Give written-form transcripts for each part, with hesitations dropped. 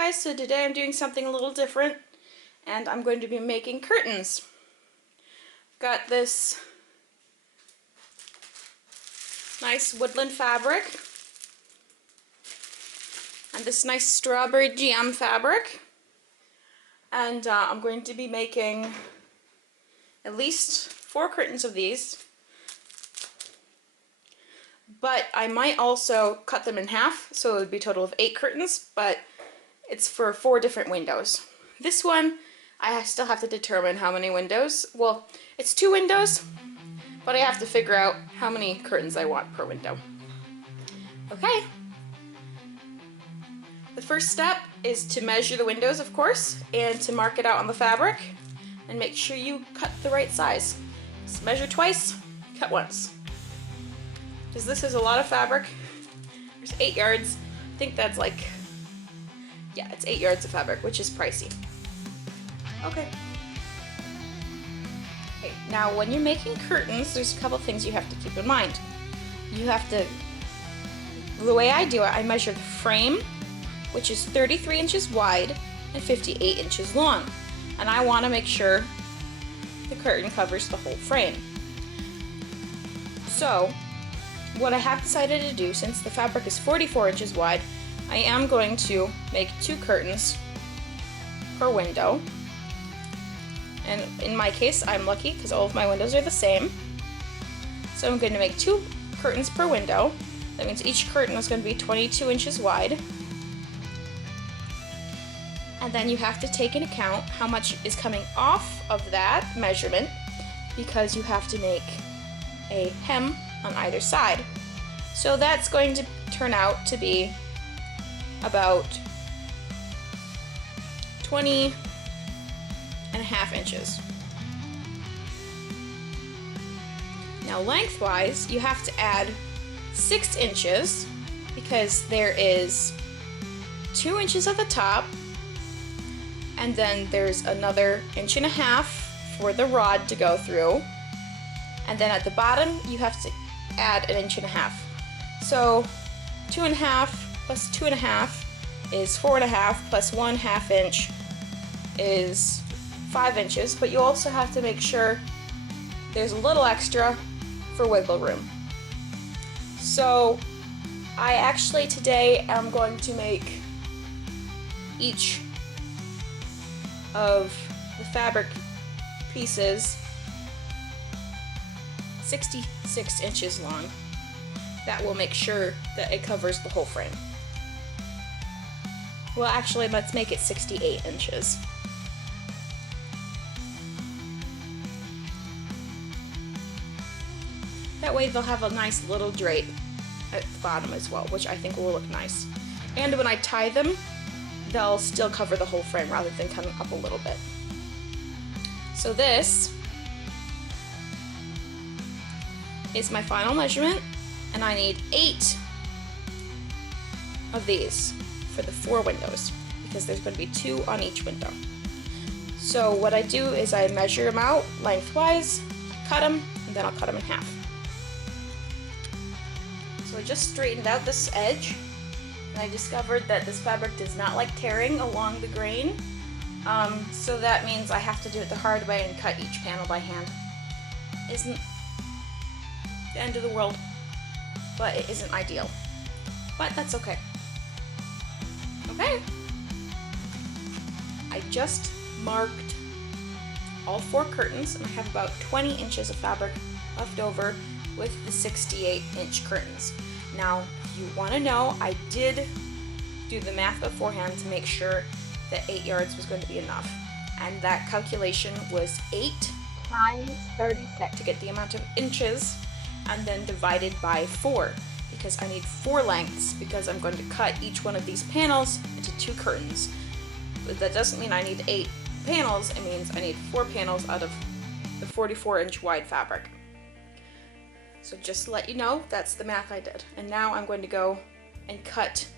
Guys, so today I'm doing something a little different and I'm going to be making curtains. Got this nice woodland fabric and this nice strawberry jam fabric, and I'm going to be making at least 4 curtains of these, but I might also cut them in half, so it would be a total of 8 curtains, but it's for 4 different windows. This one, I still have to determine how many windows. Well, it's 2 windows, but I have to figure out how many curtains I want per window. Okay. The first step is to measure the windows, of course, and to mark it out on the fabric, and make sure you cut the right size. So measure twice, cut once. Because this is a lot of fabric. There's 8 yards. I think that's like, yeah, it's 8 yards of fabric, which is pricey. Okay. Okay, now when you're making curtains, there's a couple things you have to keep in mind. You have to, the way I do it, I measure the frame, which is 33 inches wide and 58 inches long. And I want to make sure the curtain covers the whole frame. So, what I have decided to do, since the fabric is 44 inches wide, I am going to make 2 curtains per window. And in my case, I'm lucky because all of my windows are the same. So I'm going to make 2 curtains per window. That means each curtain is going to be 22 inches wide. And then you have to take into account how much is coming off of that measurement, because you have to make a hem on either side. So that's going to turn out to be about 20 and a half inches. Now lengthwise, you have to add 6 inches, because there is 2 inches at the top, and then there's another 1.5 inches for the rod to go through, and then at the bottom you have to add 1.5 inches. So 2.5 plus 2.5 is 4.5, plus 1/2 inch is 5 inches, but you also have to make sure there's a little extra for wiggle room. So I actually today am going to make each of the fabric pieces 66 inches long. That will make sure that it covers the whole frame. Well, actually, let's make it 68 inches. That way they'll have a nice little drape at the bottom as well, which I think will look nice. And when I tie them, they'll still cover the whole frame rather than coming up a little bit. So this is my final measurement, and I need 8 of these for the 4 windows, because there's going to be 2 on each window. So what I do is I measure them out lengthwise, cut them, and then I'll cut them in half. So I just straightened out this edge, and I discovered that this fabric does not like tearing along the grain. So that means I have to do it the hard way and cut each panel by hand. Isn't the end of the world, but it isn't ideal. But that's okay. Okay. I just marked all 4 curtains, and I have about 20 inches of fabric left over with the 68-inch curtains. Now, you want to know, I did do the math beforehand to make sure that 8 yards was going to be enough. And that calculation was 8 times 36 to get the amount of inches, and then divided by 4, because I need 4 lengths, because I'm going to cut each one of these panels into 2 curtains. But that doesn't mean I need 8 panels, it means I need 4 panels out of the 44-inch wide fabric. So just to let you know, that's the math I did. And now I'm going to go and cut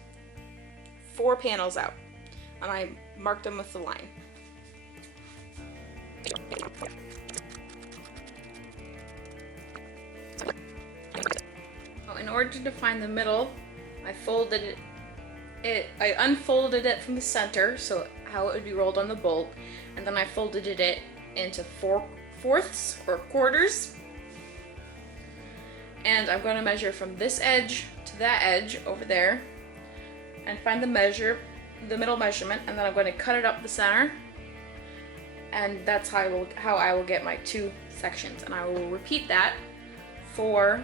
4 panels out, and I marked them with the line. In order to find the middle, I folded it I unfolded it from the center, so how it would be rolled on the bolt, and then I folded it into 4/4 or quarters. And I'm going to measure from this edge to that edge over there, and find the middle measurement, and then I'm going to cut it up the center, and that's how I will get my 2 sections, and I will repeat that for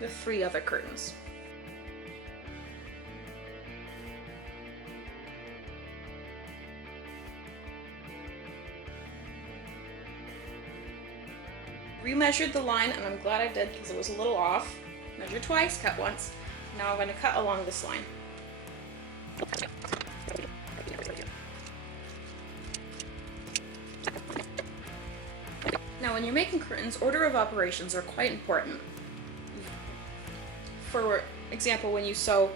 the 3 other curtains. Remeasured the line, and I'm glad I did because it was a little off. Measure twice, cut once. Now I'm going to cut along this line. Now when you're making curtains, order of operations are quite important. For example, when you sew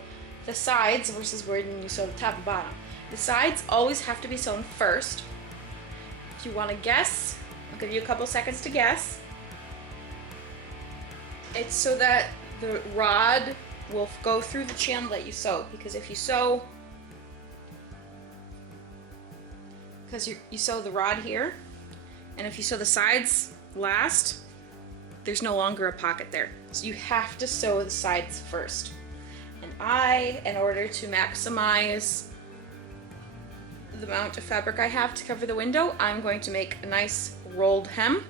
the sides versus when you sew the top and bottom. The sides always have to be sewn first. If you want to guess, I'll give you a couple seconds to guess. It's so that the rod will go through the channel that you sew, because if you sew, you sew the rod here, and if you sew the sides last, there's no longer a pocket there. So you have to sew the sides first. And in order to maximize the amount of fabric I have to cover the window, I'm going to make a nice rolled hem.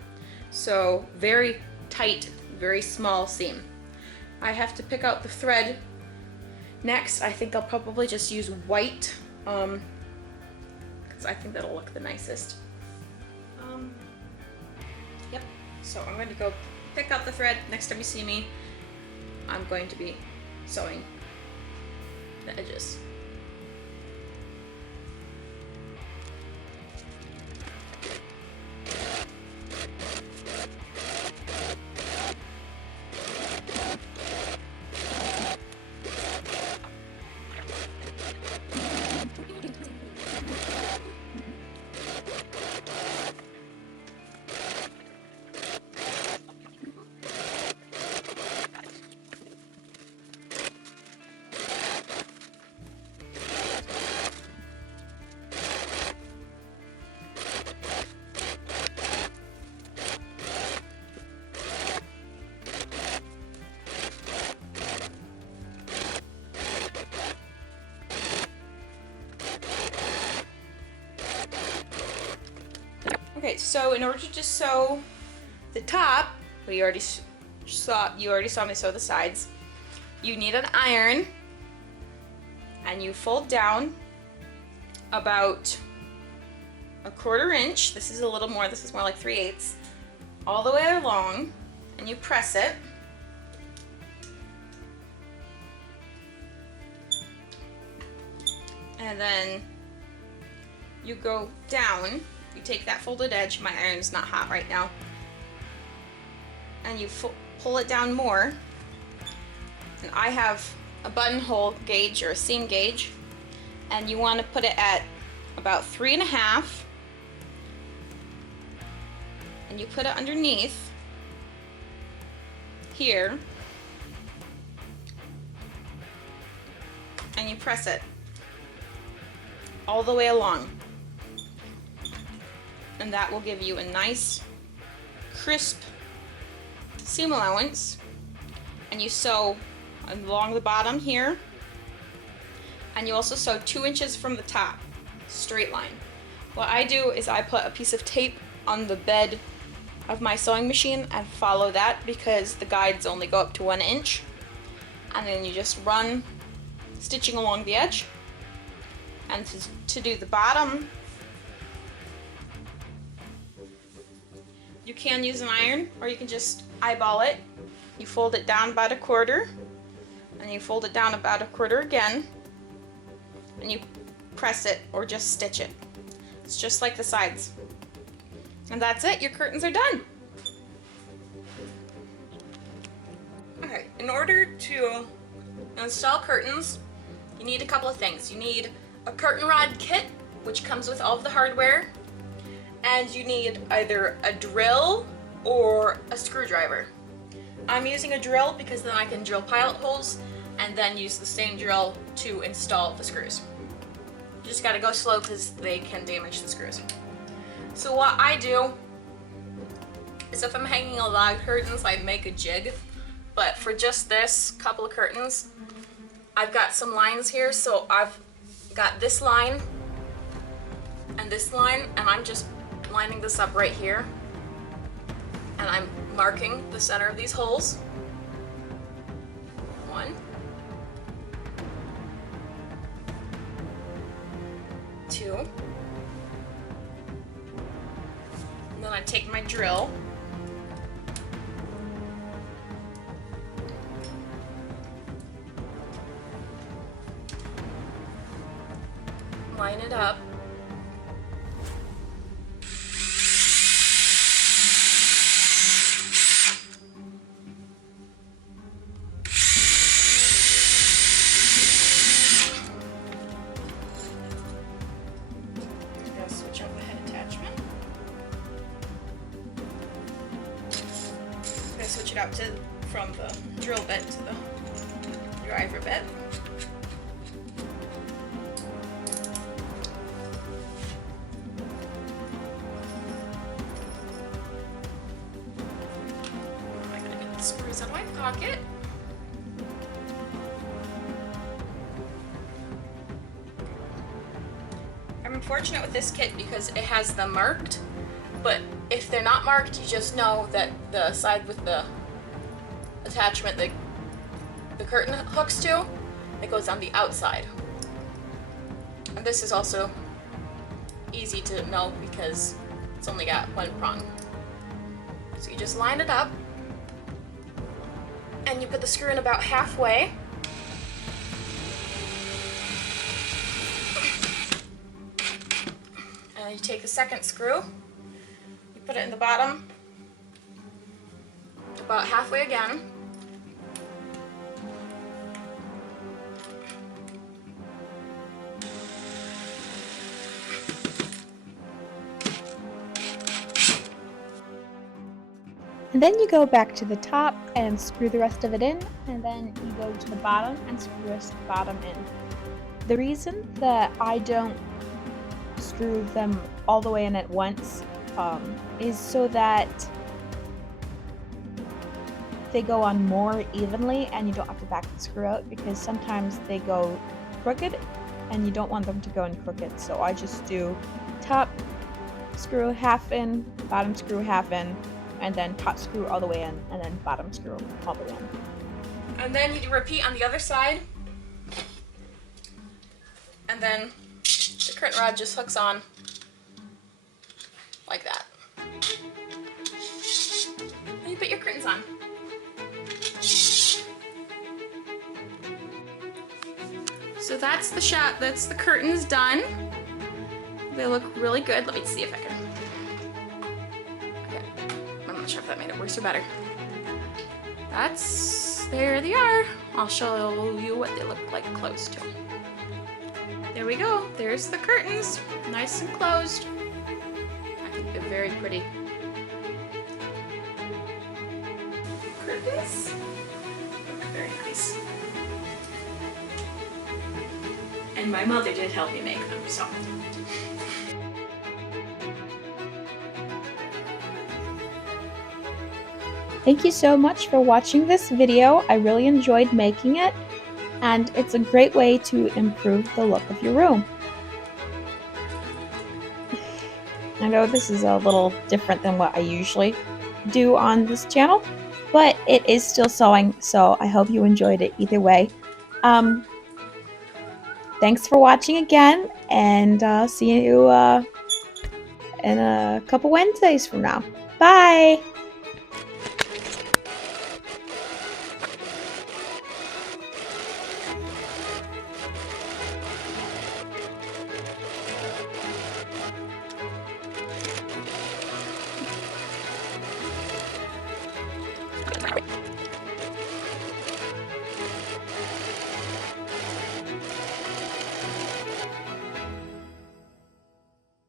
So very tight, very small seam. I have to pick out the thread. Next, I think I'll probably just use white, because I think that'll look the nicest. Yep, so I'm going to go pick out the thread. Next time you see me, I'm going to be sewing the edges. Okay, so in order to sew the top, you already saw me sew the sides. You need an iron, and you fold down about a 1/4 inch. This is a little more. This is more like 3/8, all the way along, and you press it. And then you go down. You take that folded edge, my iron's not hot right now, and you pull it down more. And I have a buttonhole gauge or a seam gauge, and you want to put it at about 3.5, and you put it underneath here, and you press it all the way along. And that will give you a nice, crisp seam allowance. And you sew along the bottom here. And you also sew 2 inches from the top, straight line. What I do is I put a piece of tape on the bed of my sewing machine and follow that, because the guides only go up to 1 inch. And then you just run stitching along the edge. And to do the bottom, you can use an iron, or you can just eyeball it. You fold it down about 1/4, and you fold it down about 1/4 again, and you press it or just stitch it. It's just like the sides. And that's it, your curtains are done. Okay, in order to install curtains, you need a couple of things. You need a curtain rod kit, which comes with all of the hardware. And you need either a drill or a screwdriver. I'm using a drill because then I can drill pilot holes and then use the same drill to install the screws. You just gotta go slow because they can damage the screws. So what I do is if I'm hanging a lot of curtains, I make a jig. But for just this couple of curtains, I've got some lines here. So I've got this line and this line, and I'm just lining this up right here. And I'm marking the center of these holes. 1, 2. And then I take my drill. Line it up. Switch out the head attachment. I'm gonna switch it out from the drill bit to the driver bit. I'm gonna get the screws out of my pocket. I'm fortunate with this kit because it has them marked, but if they're not marked, you just know that the side with the attachment that the curtain hooks to, it goes on the outside. And this is also easy to know because it's only got one prong. So you just line it up, and you put the screw in about halfway. And you take the second screw, you put it in the bottom, about halfway again. And then you go back to the top and screw the rest of it in, and then you go to the bottom and screw the bottom in. The reason that I don't screw them all the way in at once is so that they go on more evenly and you don't have to back the screw out, because sometimes they go crooked and you don't want them to go in crooked. So I just do top screw half in, bottom screw half in, and then top screw all the way in, and then bottom screw all the way in. And then you repeat on the other side, and then the curtain rod just hooks on like that. And you put your curtains on. So that's the shot, that's the curtains done. They look really good. Let me see if I can. Okay, I'm not sure if that made it worse or better. There they are. I'll show you what they look like close to. There we go. There's the curtains, nice and closed. I think they're very pretty. Curtains look very nice. And my mother did help me make them, so. Thank you so much for watching this video. I really enjoyed making it, and it's a great way to improve the look of your room. I know this is a little different than what I usually do on this channel, but it is still sewing, so I hope you enjoyed it either way. Thanks for watching again, and see you in a couple Wednesdays from now. Bye!